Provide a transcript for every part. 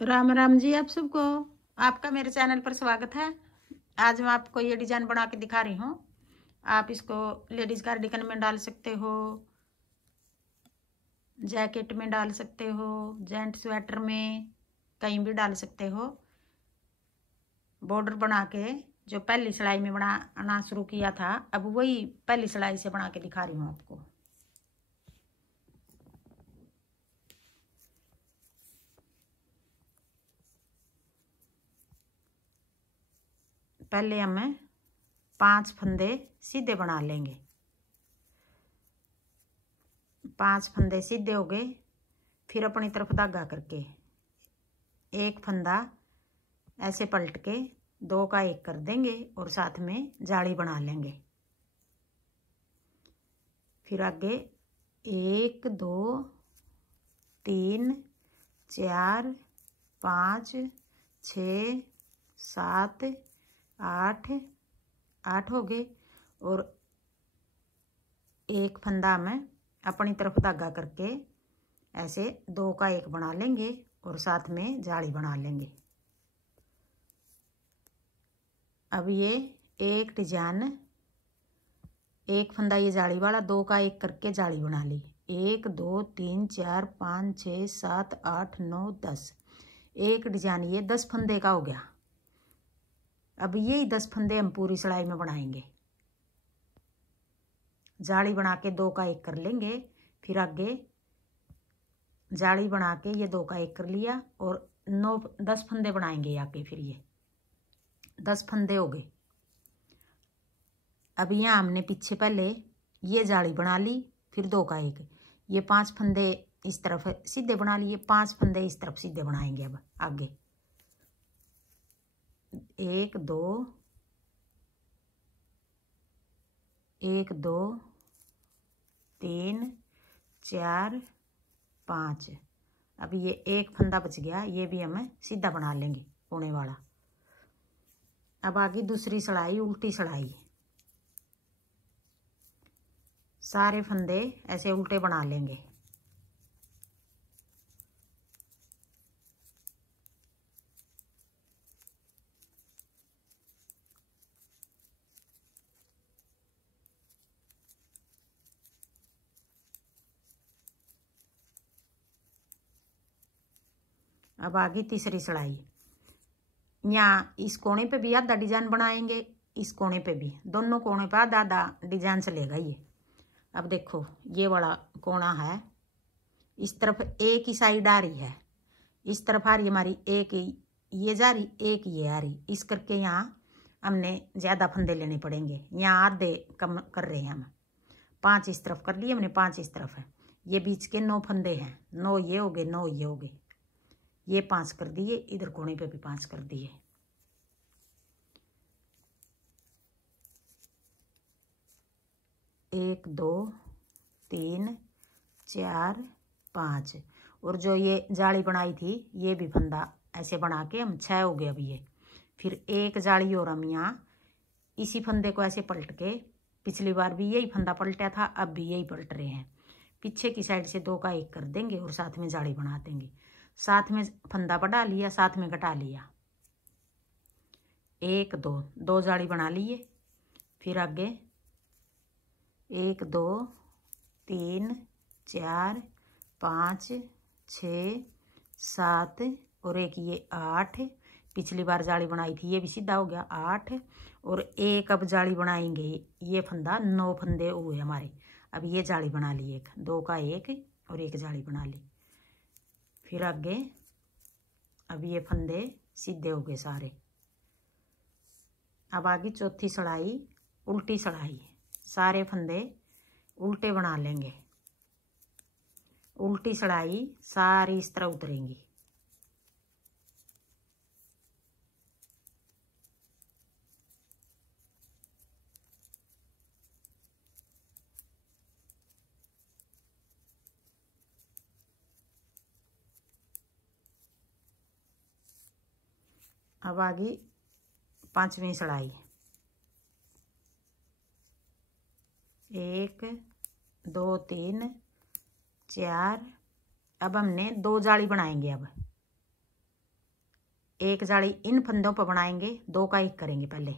राम राम जी आप सबको। आपका मेरे चैनल पर स्वागत है। आज मैं आपको ये डिजाइन बना के दिखा रही हूँ। आप इसको लेडीज कार्डिगन में डाल सकते हो, जैकेट में डाल सकते हो, जेंट स्वेटर में, कहीं भी डाल सकते हो। बॉर्डर बना के जो पहली सिलाई में बनाना शुरू किया था, अब वही पहली सिलाई से बना के दिखा रही हूँ आपको। पहले हमें 5 फंदे सीधे बना लेंगे। 5 फंदे सीधे हो गए, फिर अपनी तरफ धागा करके एक फंदा ऐसे पलट के 2 का 1 कर देंगे और साथ में जाली बना लेंगे। फिर आगे 1 2 3 4 5 6 7 8 हो गए और एक फंदा में अपनी तरफ धागा करके ऐसे 2 का 1 बना लेंगे और साथ में जाली बना लेंगे। अब ये एक डिजाइन, एक फंदा ये जाली वाला 2 का 1 करके जाली बना ली। 1 2 3 4 5 6 7 8 9 10, एक डिजाइन ये 10 फंदे का हो गया। अब यही 10 फंदे हम पूरी सिलाई में बनाएंगे। जाली बना के 2 का 1 कर लेंगे, फिर आगे जाली बना के ये 2 का 1 कर लिया और 10 फंदे बनाएंगे आगे। फिर ये 10 फंदे हो गए। अब यहाँ हमने पीछे पहले ये जाली बना ली, फिर 2 का 1, ये 5 फंदे इस तरफ सीधे बना लिए, 5 फंदे इस तरफ सीधे बनाएंगे। अब आगे 1 2 1 2 3 4 5। अब ये एक फंदा बच गया, ये भी हम सीधा बना लेंगे कोने वाला। अब आगे दूसरी सिलाई, उल्टी सिलाई, सारे फंदे ऐसे उल्टे बना लेंगे। अब आगे तीसरी सिलाई, यहाँ इस कोने पे भी आधा डिजाइन बनाएंगे, इस कोने पे भी, दोनों कोने पे आधा आधा डिजाइन चलेगा ये। अब देखो ये वाला कोना है, इस तरफ एक ही साइड आ रही है, इस तरफ आ रही है हमारी एक ये जा रही, एक ये आ रही। इस करके यहाँ हमने ज़्यादा फंदे लेने पड़ेंगे। यहाँ आधे कम कर रहे हैं हम, 5 इस तरफ कर लिए हमने, 5 इस तरफ है। ये बीच के 9 फंदे हैं, 9 ये हो गए, 9 ये हो गए, ये 5 कर दिए, इधर कोने पे भी 5 कर दिए। एक 2 3 4 5, और जो ये जाली बनाई थी ये भी फंदा ऐसे बना के हम 6 हो गए। अब ये फिर एक जाली और हम यहाँ इसी फंदे को ऐसे पलट के, पिछली बार भी यही फंदा पलटा था, अब भी यही पलट रहे हैं, पीछे की साइड से 2 का 1 कर देंगे और साथ में जाली बना देंगे। साथ में फंदा बढ़ा लिया, साथ में घटा लिया, 1 2 2 जाली बना लिए। फिर आगे 1 2 3 4 5 6 7 और एक ये 8, पिछली बार जाली बनाई थी ये भी सीधा हो गया 8, और एक अब जाली बनाएंगे, ये फंदा 9 फंदे हुए हमारे। अब ये जाली बना ली, एक 2 का 1 और एक जाली बना ली। फिर आगे अब ये फंदे सीधे हो गए सारे। अब आगे चौथी सिलाई, उल्टी सिलाई, सारे फंदे उल्टे बना लेंगे। उल्टी सिलाई सारी इस तरह उतरेंगी। अब आगे 5वीं सिलाई, 1 2 3 4, अब हमने 2 जाली बनाएंगे। अब एक जाली इन फंदों पर बनाएंगे, 2 का 1 करेंगे पहले।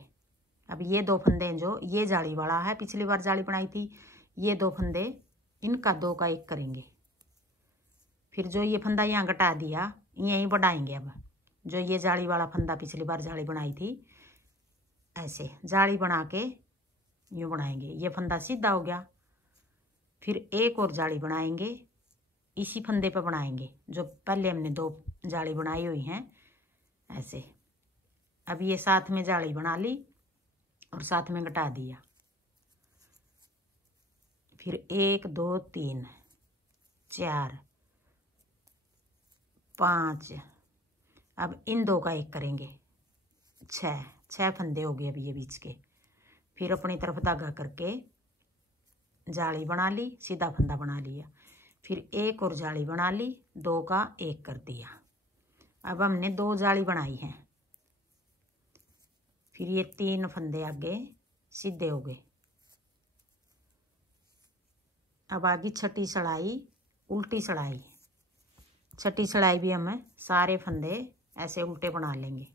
अब ये 2 फंदे हैं जो ये जाली वाला है, पिछली बार जाली बनाई थी, ये 2 फंदे इनका 2 का 1 करेंगे। फिर जो ये फंदा यहाँ घटा दिया यहीं बढ़ाएंगे। अब जो ये जाली वाला फंदा पिछली बार जाली बनाई थी, ऐसे जाली बना के यूँ बनाएंगे, ये फंदा सीधा हो गया। फिर एक और जाली बनाएंगे, इसी फंदे पर बनाएंगे जो पहले हमने 2 जाली बनाई हुई हैं, ऐसे। अब ये साथ में जाली बना ली और साथ में घटा दिया। फिर 1 2 3 4 5, अब इन 2 का 1 करेंगे, 6 फंदे हो गए अब ये बीच के। फिर अपनी तरफ धागा करके जाली बना ली, सीधा फंदा बना लिया। फिर एक और जाली बना ली, 2 का 1 कर दिया। अब हमने 2 जाली बनाई हैं। फिर ये 3 फंदे आगे सीधे हो गए। अब आगे छठी सड़ाई, उल्टी सड़ाई। छठी सड़ाई भी हम सारे फंदे ऐसे उल्टे बना लेंगे।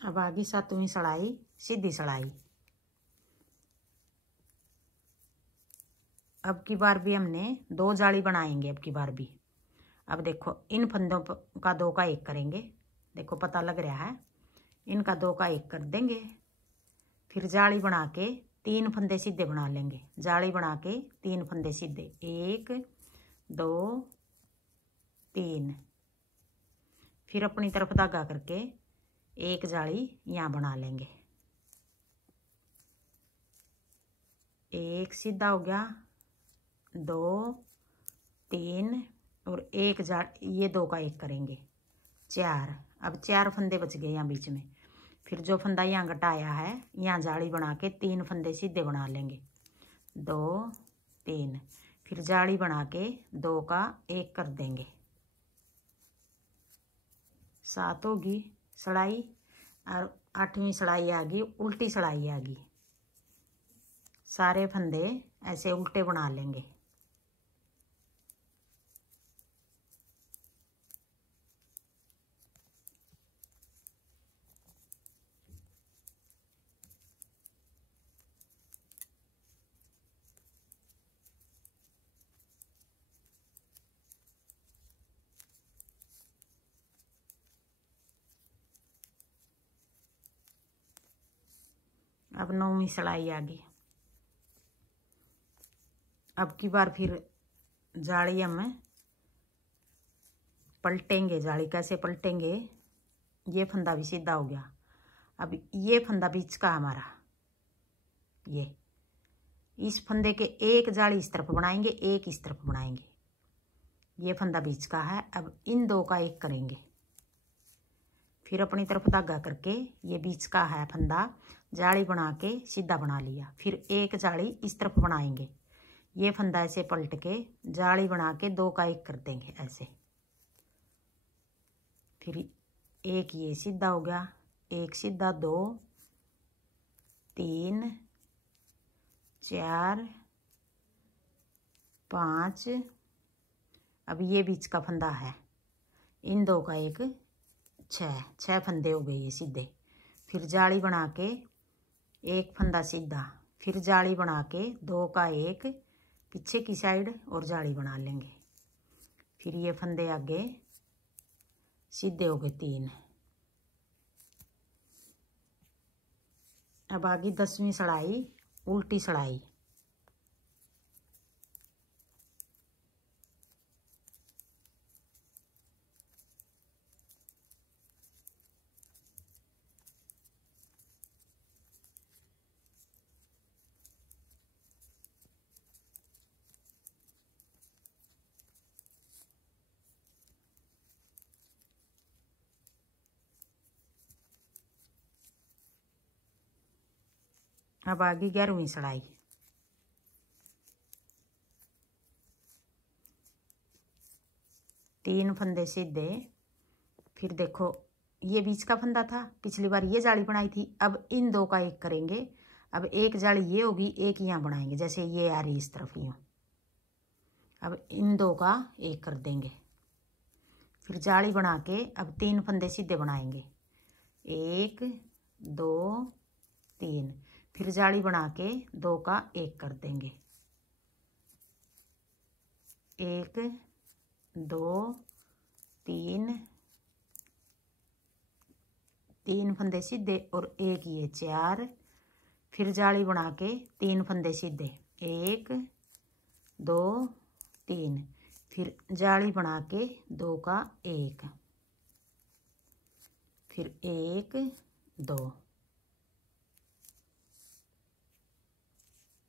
अब आगे 7वीं सड़ाई, सीधी सड़ाई। अब की बार भी हमने 2 जाली बनाएंगे। अब की बार भी अब देखो इन फंदों का 2 का 1 करेंगे, देखो पता लग रहा है, इनका 2 का 1 कर देंगे। फिर जाली बना के 3 फंदे सीधे बना लेंगे, जाली बना के 3 फंदे सीधे, 1 2 3। फिर अपनी तरफ धागा करके एक जाली यहाँ बना लेंगे, 1 सीधा हो गया, 2 3 और एक ये 2 का 1 करेंगे, 4। अब 4 फंदे बच गए यहाँ बीच में। फिर जो फंदा यहाँ घटाया है यहाँ जाली बना के 3 फंदे सीधे बना लेंगे, 2 3। फिर जाली बना के 2 का 1 कर देंगे। 7 होगी सड़ाई और 8वीं सड़ाई आ गई, उल्टी सड़ाई आ गई। सारे फंदे ऐसे उल्टे बना लेंगे। अब 9वीं सड़ाई आ गई। अब की बार फिर जाली हम पलटेंगे। जाली कैसे पलटेंगे, ये फंदा भी सीधा हो गया। अब ये फंदा बीच का हमारा, ये इस फंदे के एक जाली इस तरफ बनाएंगे, एक इस तरफ बनाएंगे, ये फंदा बीच का है। अब इन 2 का 1 करेंगे। फिर अपनी तरफ धागा करके ये बीच का है फंदा, जाली बना के सीधा बना लिया। फिर एक जाली इस तरफ बनाएंगे, ये फंदा ऐसे पलट के जाली बना के 2 का 1 कर देंगे ऐसे। फिर एक ये सीधा हो गया, एक सीधा, 2 3 4 5। अब ये बीच का फंदा है, इन 2 का 1, 6 फंदे हो गए ये सीधे। फिर जाली बना के एक फंदा सीधा, फिर जाली बना के 2 का 1 पीछे की साइड और जाली बना लेंगे। फिर ये फंदे आगे सीधे हो गए 3। अब आगे 10वीं सड़ाई, उल्टी सड़ाई। अब आगे 11वीं सड़ाई। 3 फंदे सीधे। फिर देखो ये बीच का फंदा था, पिछली बार ये जाली बनाई थी। अब इन दो का एक करेंगे। अब एक जाली ये होगी, एक यहाँ बनाएंगे, जैसे ये आ रही इस तरफ यूँ। अब इन दो का एक कर देंगे। फिर जाली बना के अब 3 फंदे सीधे बनाएंगे, 1 2 3। फिर जाली बना के 2 का एक कर देंगे, 1 2 3, 3 फंदे सीधे और एक ये 4। फिर जाली बना के 3 फंदे सीधे, 1 2 3। फिर जाली बना के 2 का एक, फिर 1 2।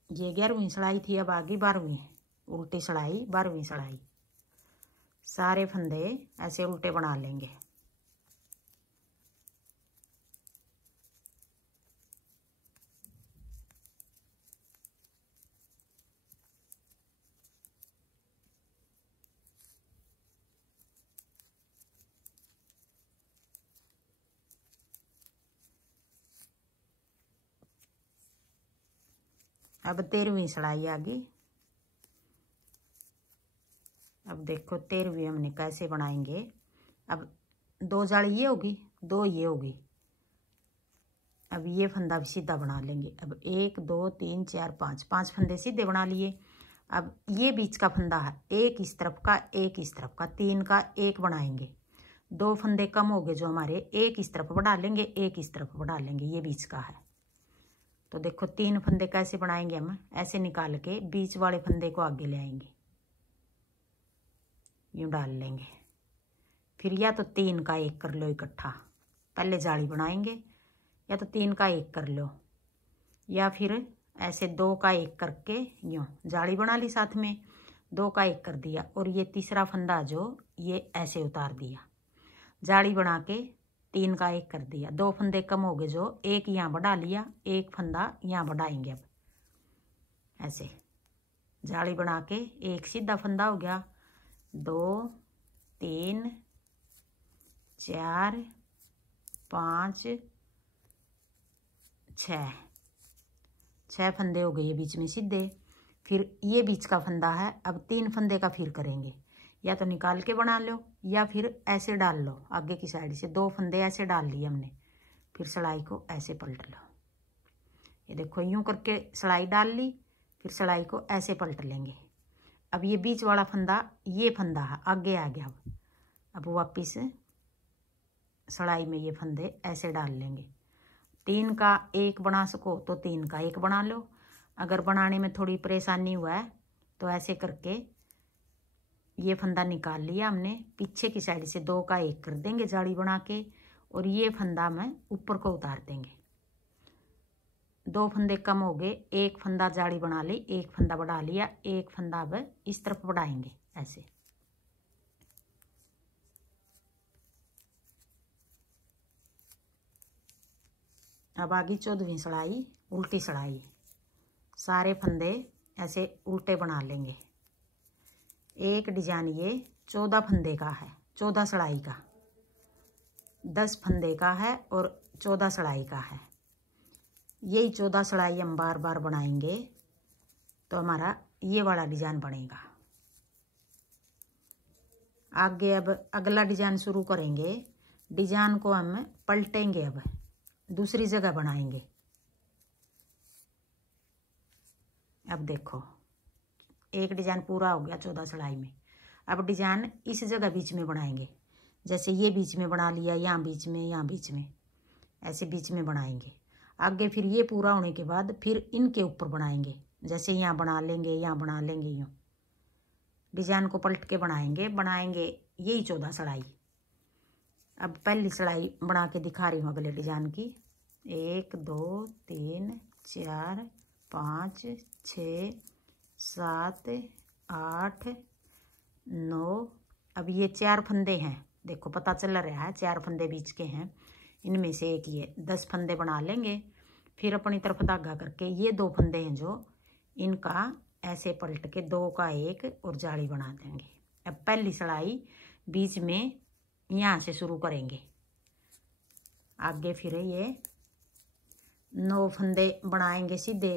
ये 11वीं सिलाई थी। अब आगे 12वीं उल्टी सिलाई, 12वीं सिलाई। सारे फंदे ऐसे उल्टे बना लेंगे। अब 13वीं सिलाई आ गई। अब देखो 13वीं हमने कैसे बनाएंगे। अब 2 जाली ये होगी, 2 ये होगी। अब ये फंदा भी सीधा बना लेंगे। अब 1 2 3 4 5, 5 फंदे सीधे बना लिए। अब ये बीच का फंदा है, एक इस तरफ का, एक इस तरफ का, 3 का एक बनाएंगे। 2 फंदे कम हो गए जो हमारे, एक इस तरफ बढ़ा लेंगे, एक इस तरफ बढ़ा लेंगे, ये बीच का है। तो देखो 3 फंदे कैसे बनाएंगे हम, ऐसे निकाल के बीच वाले फंदे को आगे ले आएंगे, यूँ डाल लेंगे। फिर या तो 3 का एक कर लो इकट्ठा, पहले जाली बनाएंगे, या तो 3 का एक कर लो, या फिर ऐसे 2 का एक करके यूँ जाली बना ली, साथ में 2 का एक कर दिया। और ये तीसरा फंदा जो ये ऐसे उतार दिया, जाली बना के 3 का एक कर दिया। 2 फंदे कम हो गए जो, एक यहाँ बढ़ा लिया, एक फंदा यहाँ बढ़ाएंगे। अब ऐसे जाली बना के एक सीधा फंदा हो गया, 2 3 4 5 6 फंदे हो गए ये बीच में सीधे। फिर ये बीच का फंदा है, अब 3 फंदे का फिर करेंगे, या तो निकाल के बना लो या फिर ऐसे डाल लो आगे की साइड से। 2 फंदे ऐसे डाल लिए हमने। फिर सिलाई को ऐसे पलट लो, ये देखो यूं करके सिलाई डाल ली। फिर सिलाई को ऐसे पलट लेंगे। अब ये बीच वाला फंदा, ये फंदा है, आगे आ गया। अब वापिस सिलाई में ये फंदे ऐसे डाल लेंगे। 3 का एक बना सको तो 3 का एक बना लो। अगर बनाने में थोड़ी परेशानी हुआ है तो ऐसे करके ये फंदा निकाल लिया हमने, पीछे की साइड से 2 का एक कर देंगे जाली बना के, और ये फंदा में ऊपर को उतार देंगे। 2 फंदे कम हो गए, एक फंदा जाली बना ली, एक फंदा बढ़ा लिया, एक फंदा अब इस तरफ बढ़ाएंगे ऐसे। अब आगे 14वीं सिलाई, उल्टी सिलाई। सारे फंदे ऐसे उल्टे बना लेंगे। एक डिजाइन ये 14 फंदे का है, 14 सिलाई का, 10 फंदे का है और 14 सिलाई का है। यही 14 सिलाई हम बार बार बनाएंगे तो हमारा ये वाला डिजाइन बनेगा। आगे अब अगला डिजाइन शुरू करेंगे। डिजाइन को हम पलटेंगे, अब दूसरी जगह बनाएंगे। अब देखो एक डिजाइन पूरा हो गया 14 सिलाई में। अब डिजाइन इस जगह बीच में बनाएंगे, जैसे ये बीच में बना लिया, यहाँ बीच में, यहाँ बीच में, ऐसे बीच में बनाएंगे। आगे फिर ये पूरा होने के बाद फिर इनके ऊपर बनाएंगे, जैसे यहाँ बना लेंगे, यहाँ बना लेंगे, यूँ डिजाइन को पलट के बनाएंगे यही 14 सिलाई। अब पहली सिलाई बना के दिखा रही हूँ अगले डिजाइन की। 1 2 3 4 5 6 7 8 9। अब ये 4 फंदे हैं, देखो पता चल रहा है 4 फंदे बीच के हैं, इनमें से एक ये 10 फंदे बना लेंगे। फिर अपनी तरफ धागा करके ये 2 फंदे हैं जो, इनका ऐसे पलट के 2 का एक और जाली बना देंगे। अब पहली सिलाई बीच में यहाँ से शुरू करेंगे। आगे फिर ये 9 फंदे बनाएंगे सीधे,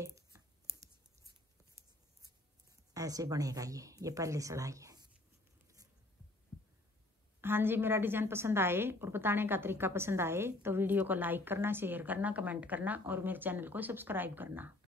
ऐसे बनेगा ये पहली सिलाई है। हाँ जी, मेरा डिजाइन पसंद आए और बताने का तरीका पसंद आए तो वीडियो को लाइक करना, शेयर करना, कमेंट करना और मेरे चैनल को सब्सक्राइब करना।